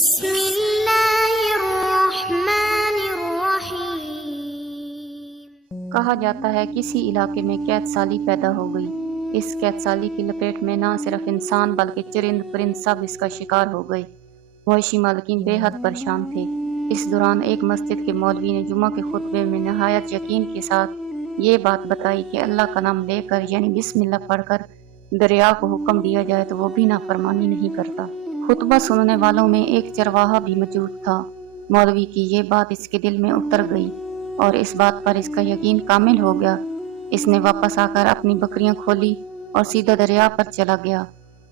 بسم اللہ الرحمن الرحیم۔ کہا جاتا ہے کسی علاقے میں قحط سالی پیدا ہو گئی۔ اس قحط سالی کی لپیٹ میں نہ صرف انسان بلکہ چرند پرند سب اس کا شکار ہو گئے۔ مویشی مالکین بے حد پریشان تھے۔ اس دوران ایک مسجد کے مولوی نے جمعہ کے خطبے میں نہایت یقین کے ساتھ یہ بات بتائی کہ اللہ کا نام لے کر یعنی بسم اللہ پڑھ کر دریا کو حکم دیا جائے تو وہ بھی نافرمانی نہیں کرتا۔ خطبہ سننے والوں میں ایک چرواہا بھی موجود تھا۔ مولوی کی یہ بات اس کے دل میں اتر گئی اور اس بات پر اس کا یقین کامل ہو گیا۔ اس نے واپس آ کر اپنی بکریاں کھولی اور سیدھا دریا پر چلا گیا۔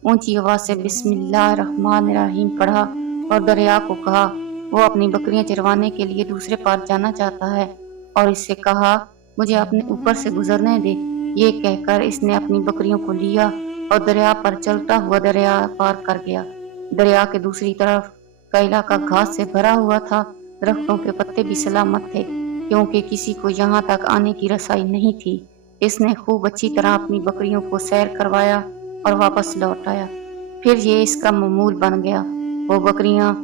اونچی آواز سے بسم اللہ الرحمن الرحیم پڑھا اور دریا کو کہا وہ اپنی بکریاں چروانے کے لیے دوسرے پار جانا چاہتا ہے اور اس سے کہا مجھے اپنے اوپر سے گزرنے دے۔ یہ کہہ کر اس نے اپنی بکریوں کو لیا اور دریا پر چلتا ہوا دریا پار کر گیا۔ دریا کے دوسری طرف کا علاقہ گھاس سے بھرا ہوا تھا۔ درختوں کے پتے بھی سلامت تھے کیونکہ کسی کو یہاں تک آنے کی رسائی نہیں تھی۔ اس نے خوب اچھی طرح اپنی بکریوں کو سیر کروایا اور واپس لوٹ آیا۔ پھر یہ اس کا معمول بن گیا۔ وہ بکریاں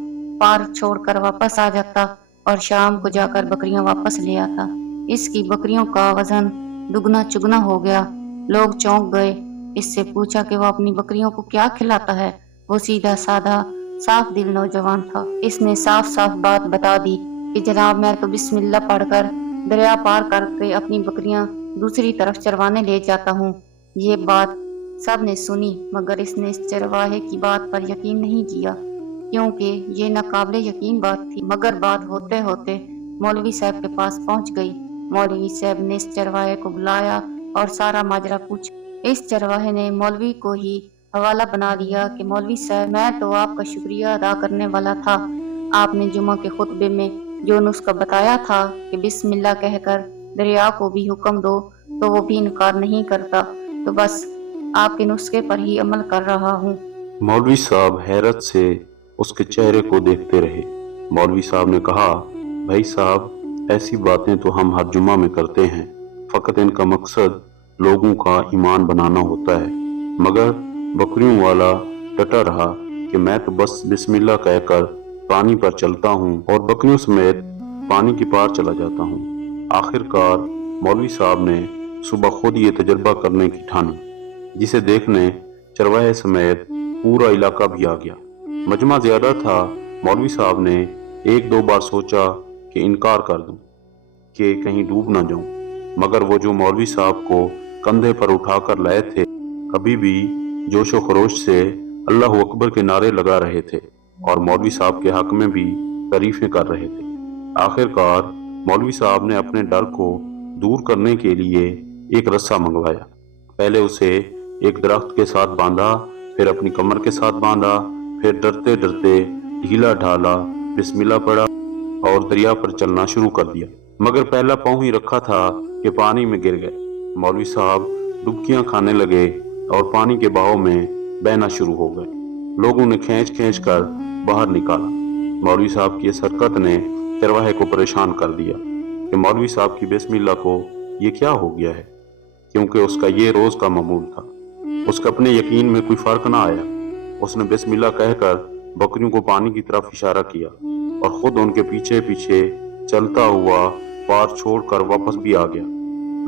پار چھوڑ کر واپس آ جاتا اور شام کو جا کر بکریاں واپس لے آتا۔ اس کی بکریوں کا وزن دگنا چگنا ہو گیا۔ لوگ چونک گئے۔ اس سے پوچھا کہ وہ اپنی بکریوں کو کیا کھلاتا ہے۔ وہ سیدھا سادہ صاف دل نوجوان تھا۔ اس نے صاف صاف بات بتا دی کہ جناب میں تو بسم اللہ پڑھ کر دریا پار کر کے اپنی بکریاں دوسری طرف چروانے لے جاتا ہوں۔ یہ بات سب نے سنی مگر اس نے اس چرواہے کی بات پر یقین نہیں کیا کیونکہ یہ ناقابل یقین بات تھی۔ مگر بات ہوتے ہوتے مولوی صاحب کے پاس پہنچ گئی۔ مولوی صاحب نے اس چرواہے کو بلایا اور سارا ماجرا پوچھا۔ اس چرواہے نے مولوی کو ہی حوالہ بنا دیا کہ مولوی صاحب میں تو آپ کا شکریہ ادا کرنے والا تھا۔ آپ نے جمعہ کے خطبے میں جو نسخہ بتایا تھا کہ بسم اللہ کہہ کر دریا کو بھی حکم دو تو وہ بھی انکار نہیں کرتا، تو بس آپ کے نسخے پر ہی عمل کر رہا ہوں۔ مولوی صاحب حیرت سے اس کے چہرے کو دیکھتے رہے۔ مولوی صاحب نے کہا بھائی صاحب ایسی باتیں تو ہم ہر جمعہ میں کرتے ہیں، فقط ان کا مقصد لوگوں کا ایمان بنانا ہوتا ہے، مگر بکریوں والا ڈٹا رہا کہ میں تو بس بسم اللہ کہہ کر پانی پر چلتا ہوں اور بکریوں سمیت پانی کی پار چلا جاتا ہوں۔ آخر کار مولوی صاحب نے صبح خود یہ تجربہ کرنے کی ٹھانی، جسے دیکھنے چرواہے سمیت پورا علاقہ بھی آ گیا۔ مجمع زیادہ تھا۔ مولوی صاحب نے ایک دو بار سوچا کہ انکار کر دوں کہ کہیں ڈوب نہ جاؤں، مگر وہ جو مولوی صاحب کو کندھے پر اٹھا کر لائے تھے کبھی بھی جوش و خروش سے اللہ اکبر کے نعرے لگا رہے تھے اور مولوی صاحب کے حق میں بھی تعریفیں کر رہے تھے۔ آخر کار مولوی صاحب نے اپنے ڈر کو دور کرنے کے لیے ایک رسہ منگوایا۔ پہلے اسے ایک درخت کے ساتھ باندھا، پھر اپنی کمر کے ساتھ باندھا، پھر ڈرتے ڈرتے ڈھیلا ڈھالا بسم اللہ پڑھا اور دریا پر چلنا شروع کر دیا، مگر پہلا پاؤں ہی رکھا تھا کہ پانی میں گر گئے۔ مولوی صاحب ڈبکیاں کھانے لگے اور پانی کے بہاؤ میں بہنا شروع ہو گئے۔ لوگوں نے کھینچ کھینچ کر باہر نکالا۔ مولوی صاحب کی اس حرکت نے چرواہے کو پریشان کر دیا کہ مولوی صاحب کی بسم اللہ کو یہ کیا ہو گیا ہے، کیونکہ اس کا یہ روز کا معمول تھا۔ اس کا اپنے یقین میں کوئی فرق نہ آیا۔ اس نے بسم اللہ کہہ کر بکریوں کو پانی کی طرف اشارہ کیا اور خود ان کے پیچھے پیچھے چلتا ہوا پار چھوڑ کر واپس بھی آ گیا۔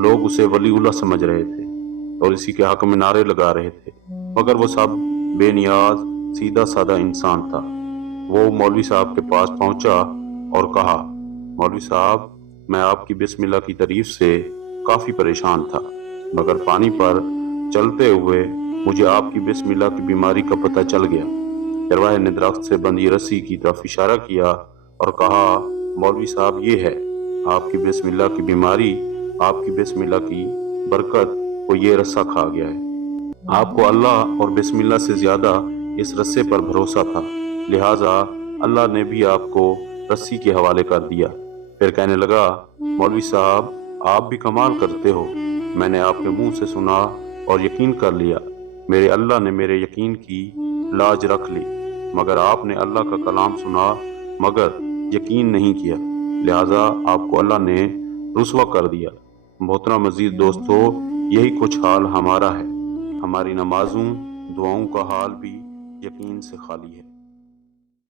لوگ اسے ولی اللہ سمجھ رہے تھے اور اسی کے حق میں نعرے لگا رہے تھے، مگر وہ سب بے نیاز سیدھا سادہ انسان تھا۔ وہ مولوی صاحب کے پاس پہنچا اور کہا مولوی صاحب میں آپ کی بسم اللہ کی تعریف سے کافی پریشان تھا، مگر پانی پر چلتے ہوئے مجھے آپ کی بسم اللہ کی بیماری کا پتہ چل گیا۔ چرواہے نے درخت سے بندھی رسی کی طرف اشارہ کیا اور کہا مولوی صاحب یہ ہے آپ کی بسم اللہ کی بیماری، آپ کی بسم اللہ کی برکت کو یہ رسہ کھا گیا ہے۔ آپ کو اللہ اور بسم اللہ سے زیادہ اس رسے پر بھروسہ تھا، لہٰذا اللہ نے بھی آپ کو رسی کے حوالے کر دیا۔ پھر کہنے لگا مولوی صاحب آپ بھی کمال کرتے ہو، میں نے آپ کے منہ سے سنا اور یقین کر لیا۔ میرے اللہ نے میرے یقین کی لاج رکھ لی، مگر آپ نے اللہ کا کلام سنا مگر یقین نہیں کیا، لہٰذا آپ کو اللہ نے رسوا کر دیا۔ محترم عزیز دوستو، یہی کچھ حال ہمارا ہے۔ ہماری نمازوں دعاؤں کا حال بھی یقین سے خالی ہے۔